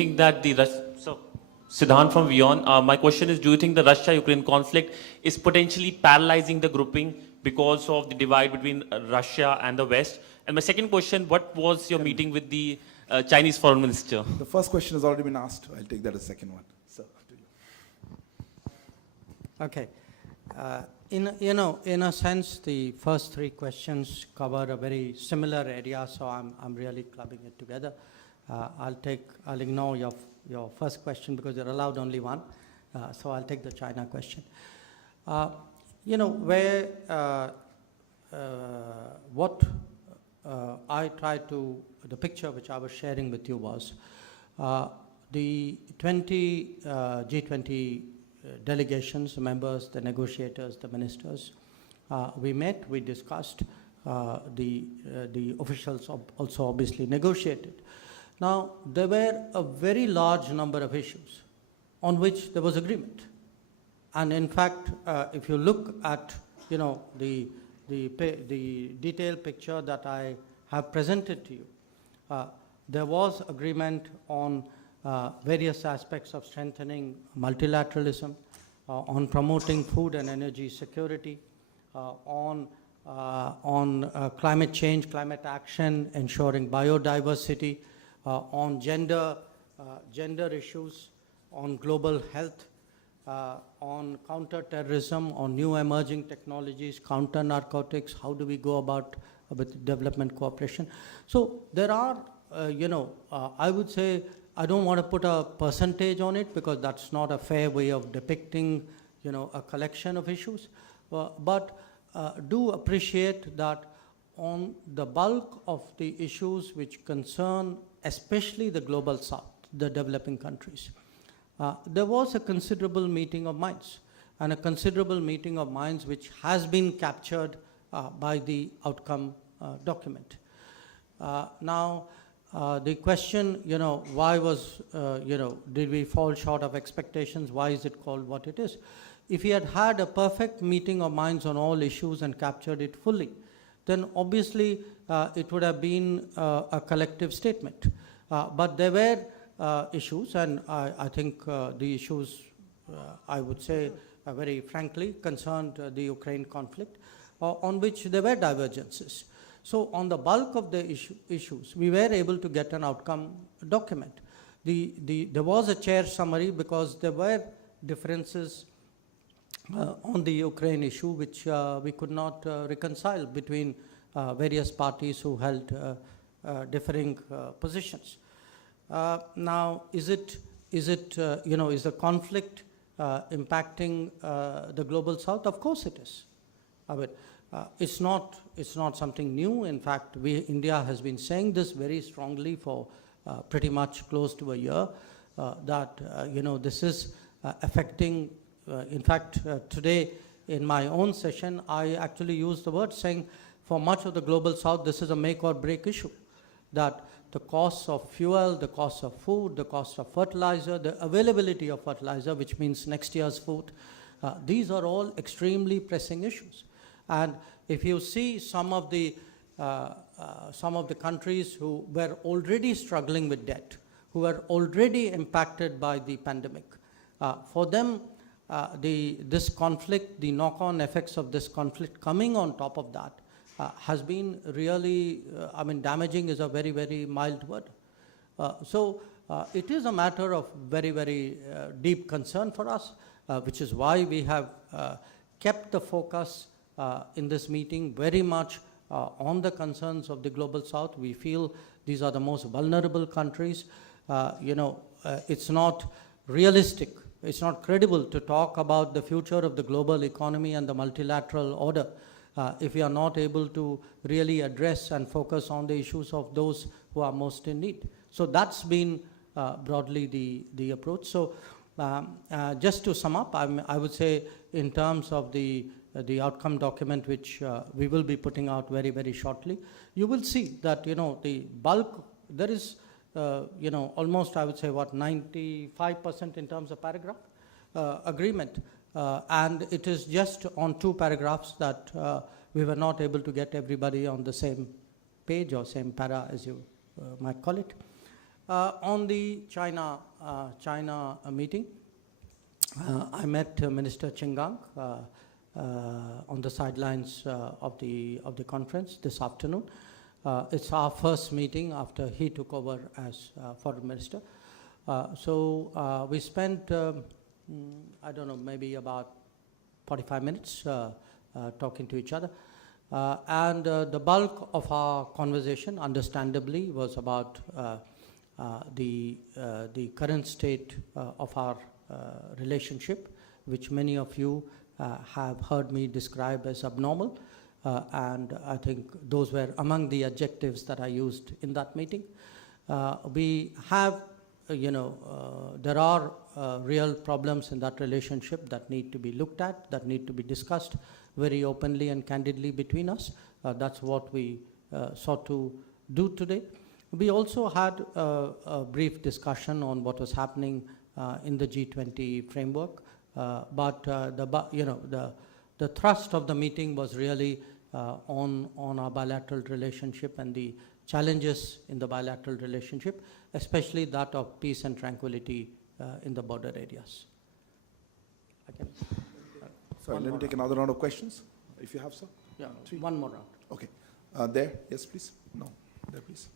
think that so Siddhant from Vion, my question is, do you think the Russia-Ukraine conflict is potentially paralyzing the grouping because of the divide between Russia and the West? And my second question, what was your meeting with the Chinese foreign minister? The first question has already been asked. I'll take that as second one. So, to you. Okay. In a sense, the first three questions cover a very similar area, so I'm really clubbing it together. I'll ignore your first question because you're allowed only one, so I'll take the China question. The picture which I was sharing with you was the G20 delegations, members, the negotiators, the ministers. We met, we discussed, the officials also obviously negotiated. Now, there were a very large number of issues on which there was agreement. And in fact, if you look at the detailed picture that I have presented to you, there was agreement on various aspects of strengthening multilateralism, on promoting food and energy security, on climate change, climate action, ensuring biodiversity, on gender issues, on global health, on counter-terrorism, on new emerging technologies, counter-narcotics, how do we go about with development cooperation. So there are, I would say, I don't want to put a percentage on it because that's not a fair way of depicting, a collection of issues. But do appreciate that on the bulk of the issues which concern especially the global south, the developing countries, there was a considerable meeting of minds, and a considerable meeting of minds which has been captured by the outcome document. Now, the question, why was, did we fall short of expectations? Why is it called what it is? If we had had a perfect meeting of minds on all issues and captured it fully, then obviously it would have been a collective statement. But there were issues, and I think the issues, I would say, very frankly, concerned the Ukraine conflict, on which there were divergences. So on the bulk of the issues, we were able to get an outcome document. There was a chair summary because there were differences on the Ukraine issue which we could not reconcile between various parties who held differing positions. Now, is the conflict impacting the global south? Of course it is. I mean, it's not something new. In fact, India has been saying this very strongly for pretty much close to a year, that this is affecting. In fact, today in my own session, I actually used the word saying, for much of the global south, this is a make or break issue. That the costs of fuel, the cost of food, the cost of fertilizer, the availability of fertilizer, which means next year's food, these are all extremely pressing issues. And if you see some of the countries who were already struggling with debt, who were already impacted by the pandemic, for them, this conflict, the knock-on effects of this conflict coming on top of that has been really, damaging is a very, very mild word. So it is a matter of very, very deep concern for us, which is why we have kept the focus in this meeting very much on the concerns of the global south. We feel these are the most vulnerable countries. It's not realistic, it's not credible to talk about the future of the global economy and the multilateral order if we are not able to really address and focus on the issues of those who are most in need. So that's been broadly the approach. So just to sum up, I would say in terms of the outcome document, which we will be putting out very, very shortly, you will see that, the bulk, there is, almost, I would say, 95% in terms of paragraph agreement. And it is just on 2 paragraphs that we were not able to get everybody on the same page or same para, as you might call it. On the China meeting, I met Minister Chingang on the sidelines of the conference this afternoon. It's our first meeting after he took over as foreign minister. So we spent, I don't know, maybe about 45 minutes talking to each other. And the bulk of our conversation, understandably, was about the current state of our relationship, which many of you have heard me describe as abnormal. And I think those were among the adjectives that I used in that meeting. We have, there are real problems in that relationship that need to be looked at, that need to be discussed very openly and candidly between us. That's what we sought to do today. We also had a brief discussion on what was happening in the G20 framework, but the thrust of the meeting was really on our bilateral relationship and the challenges in the bilateral relationship, especially that of peace and tranquility in the border areas. Sorry, let me take another round of questions, if you have, sir. Yeah, one more round. Okay. There, yes, please. No, there, please.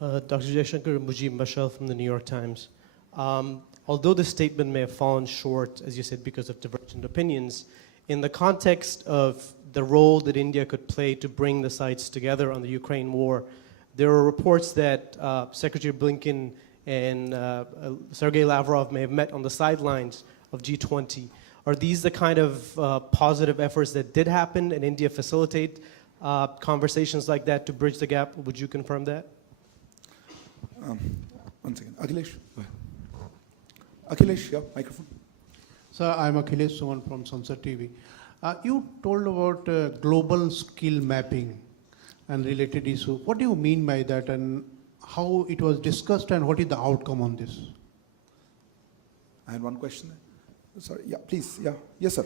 Dr. Jaishankar, Mujib Bashar from the New York Times. Although the statement may have fallen short, as you said, because of divergent opinions, in the context of the role that India could play to bring the sides together on the Ukraine war, there are reports that Secretary Blinken and Sergei Lavrov may have met on the sidelines of G20. Are these the kind of positive efforts that did happen and India facilitate conversations like that to bridge the gap? Would you confirm that? One second. Akhilesh, go ahead. Akhilesh, yeah, microphone. Sir, I'm Akhilesh Suman from Sunset TV. You told about global skill mapping and related issue. What do you mean by that, and how it was discussed, and what is the outcome on this? I had one question there. Sorry, yeah, please, yeah. Yes, sir.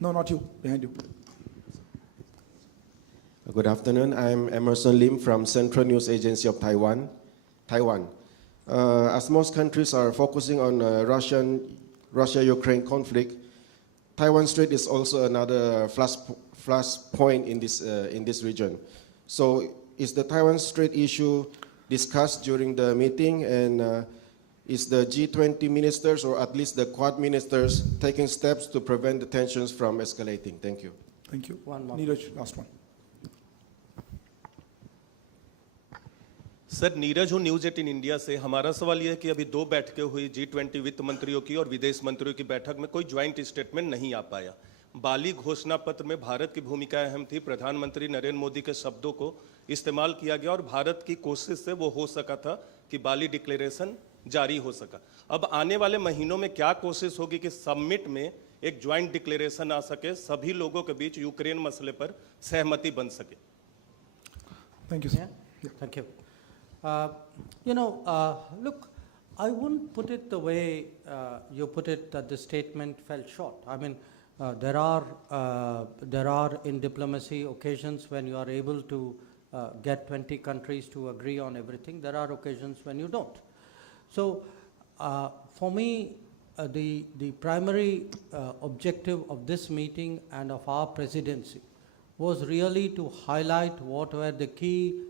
No, not you, behind you. Good afternoon. I'm Emerson Lim from Central News Agency of Taiwan. As most countries are focusing on Russia-Ukraine conflict, Taiwan Strait is also another flash point in this region. So, is the Taiwan Strait issue discussed during the meeting, and is the G20 ministers, or at least the Quad ministers, taking steps to prevent the tensions from escalating? Thank you. Thank you. One more. Neeraj, last one. Sir Neeraj हूँ news 18 India से। हमारा सवाल यह है कि अभी 2 बैठकें हुई G20 वित्त मंत्रियों की और विदेश मंत्रियों की बैठक में कोई ज्वाइंट स्टेटमेंट नहीं आ पाया। बाली घोषणा पत्र में भारत की भूमिका अहम थी, प्रधानमंत्री नरेंद्र मोदी के शब्दों को इस्तेमाल किया गया और भारत की कोशिश से वो हो सका था कि बाली डिक्लेरेशन जारी हो सका। अब आने वाले महीनों में क्या कोशिश होगी कि समिट में एक ज्वाइंट डिक्लेरेशन आ सके, सभी लोगों के बीच यूक्रेन मसले पर सहमति बन सके? Thank you, sir. Yeah. Thank you. Look, I wouldn't put it the way you put it, that the statement fell short. I mean, there are in diplomacy occasions when you are able to get 20 countries to agree on everything. There are occasions when you don't. So, for me, the primary objective of this meeting and of our presidency was really to highlight what were the key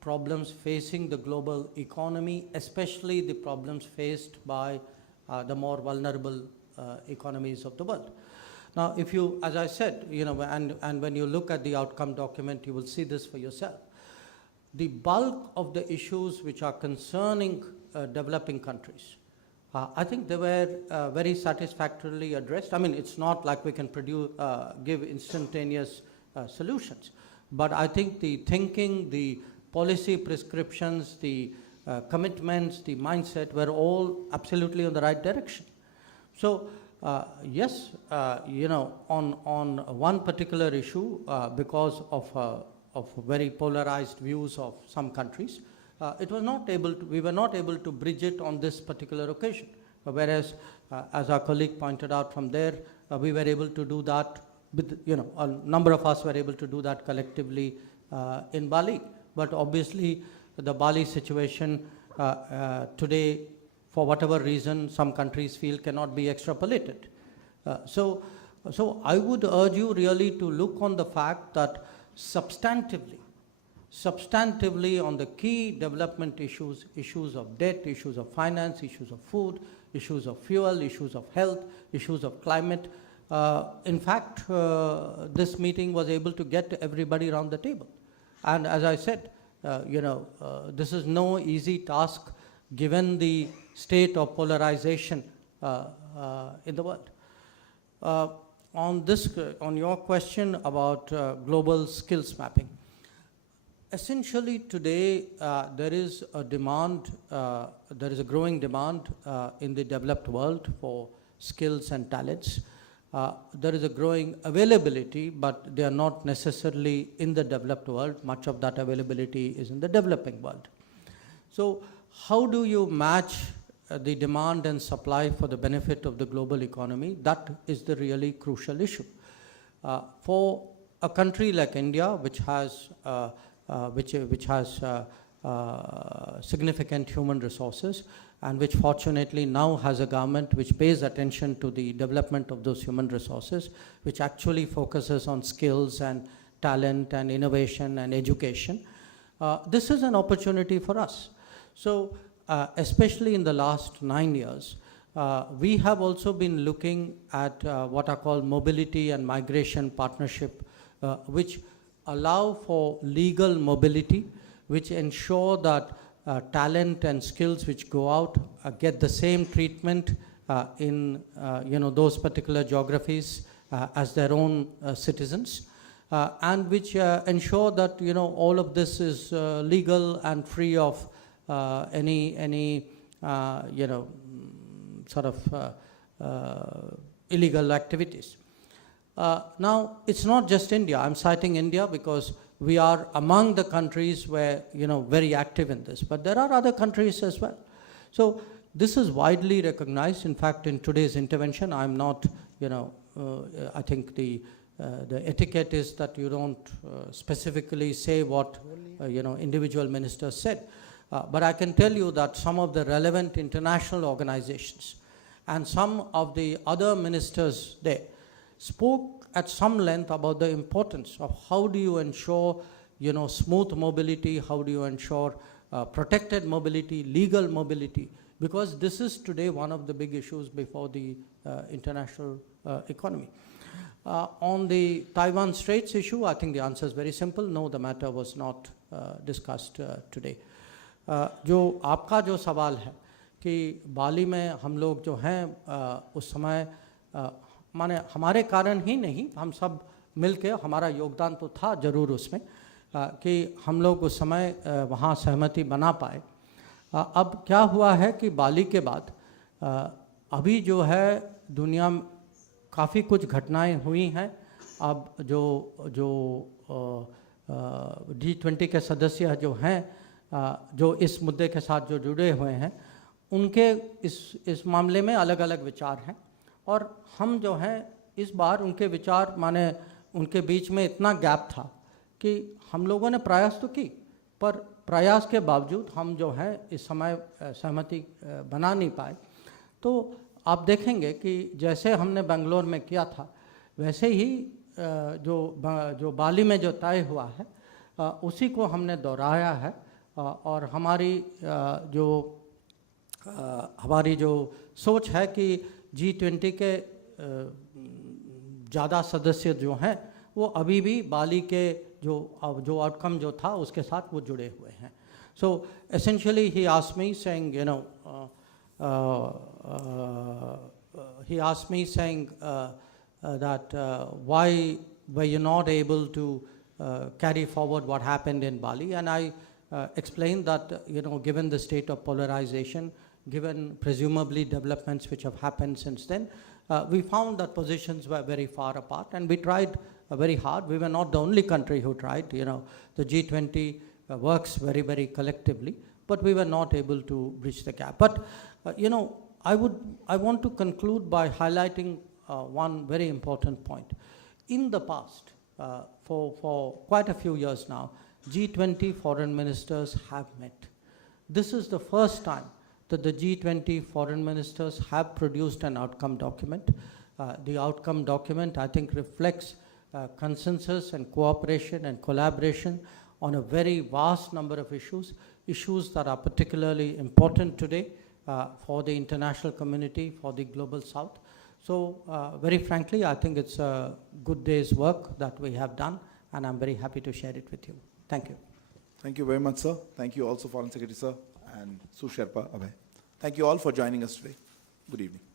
problems facing the global economy, especially the problems faced by the more vulnerable economies of the world. Now, if you, as I said, and when you look at the outcome document, you will see this for yourself. The bulk of the issues which are concerning developing countries, I think they were very satisfactorily addressed. I mean, it's not like we can give instantaneous solutions, but I think the thinking, the policy prescriptions, the commitments, the mindset were all absolutely in the right direction. So, yes, on one particular issue, because of very polarized views of some countries, we were not able to bridge it on this particular occasion. Whereas, as our colleague pointed out from there, we were able to do that with, a number of us were able to do that collectively in Bali. But obviously, the Bali situation today, for whatever reason, some countries feel cannot be extrapolated. So I would urge you really to look on the fact that substantively on the key development issues, issues of debt, issues of finance, issues of food, issues of fuel, issues of health, issues of climate. In fact, this meeting was able to get everybody around the table. And as I said, this is no easy task given the state of polarization in the world. On your question about global skills mapping, essentially today there is a demand, there is a growing demand in the developed world for skills and talents. There is a growing availability, but they are not necessarily in the developed world. Much of that availability is in the developing world. So how do you match the demand and supply for the benefit of the global economy? That is the really crucial issue. For a country like India, which has significant human resources, and which fortunately now has a government which pays attention to the development of those human resources, which actually focuses on skills and talent and innovation and education. This is an opportunity for us. So especially in the last 9 years, we have also been looking at what are called mobility and migration partnership, which allow for legal mobility, which ensure that talent and skills which go out get the same treatment in those particular geographies as their own citizens, and which ensure that all of this is legal and free of any sort of illegal activities. Now, it's not just India. I'm citing India because we are among the countries where, very active in this. But there are other countries as well. So this is widely recognized. In fact, in today's intervention, I'm not, I think the etiquette is that you don't specifically say what, individual ministers said. But I can tell you that some of the relevant international organizations and some of the other ministers there spoke at some length about the importance of how do you ensure, smooth mobility, how do you ensure protected mobility, legal mobility, because this is today one of the big issues before the international economy. On the Taiwan Straits issue, I think the answer is very simple. No, the matter was not discussed today. जो आपका जो सवाल है कि बाली में हम लोग जो हैं उस समय माने हमारे कारण ही नहीं, हम सब मिलके, हमारा योगदान तो था ज़रूर उसमें कि हम लोग उस समय वहाँ सहमति बना पाए. अब क्या हुआ है कि बाली के बाद अभी जो है दुनिया में काफ़ी कुछ घटनाएं हुई हैं. अब जो G20 के सदस्य जो हैं, जो इस मुद्दे के साथ जो जुड़े हुए हैं, उनके इस मामले में अलग अलग विचार हैं. और हम जो हैं इस बार उनके विचार माने उनके बीच में इतना गैप था कि हम लोगों ने प्रयास तो की, पर प्रयास के बावजूद हम जो है इस समय सहमति बना नहीं पाए. तो आप देखेंगे कि जैसे हमने बेंगलोर में किया था, वैसे ही जो बाली में जो तय हुआ है उसी को हमने दोहराया है. और हमारी जो सोच है कि G20 के ज़्यादा सदस्य जो हैं वो अभी भी बाली के जो आउटकम जो था उसके साथ वो जुड़े हुए हैं. So essentially he asked me saying, he asked me saying that why were you not able to carry forward what happened in Bali, and I explained that given the state of polarization, given presumably developments which have happened since then, we found that positions were very far apart, and we tried very hard. We were not the only country who tried. The G20 works very, very collectively, but we were not able to bridge the gap. But I want to conclude by highlighting one very important point. In the past, for quite a few years now, G20 foreign ministers have met. This is the first time that the G20 foreign ministers have produced an outcome document. The outcome document, I think, reflects consensus and cooperation and collaboration on a very vast number of issues, issues that are particularly important today for the international community, for the global south. So very frankly, I think it's a good day's work that we have done, and I'm very happy to share it with you. Thank you. Thank you very much, sir. Thank you also, Foreign Secretary, sir, and Su Sherpa Abhay. Thank you all for joining us today. Good evening.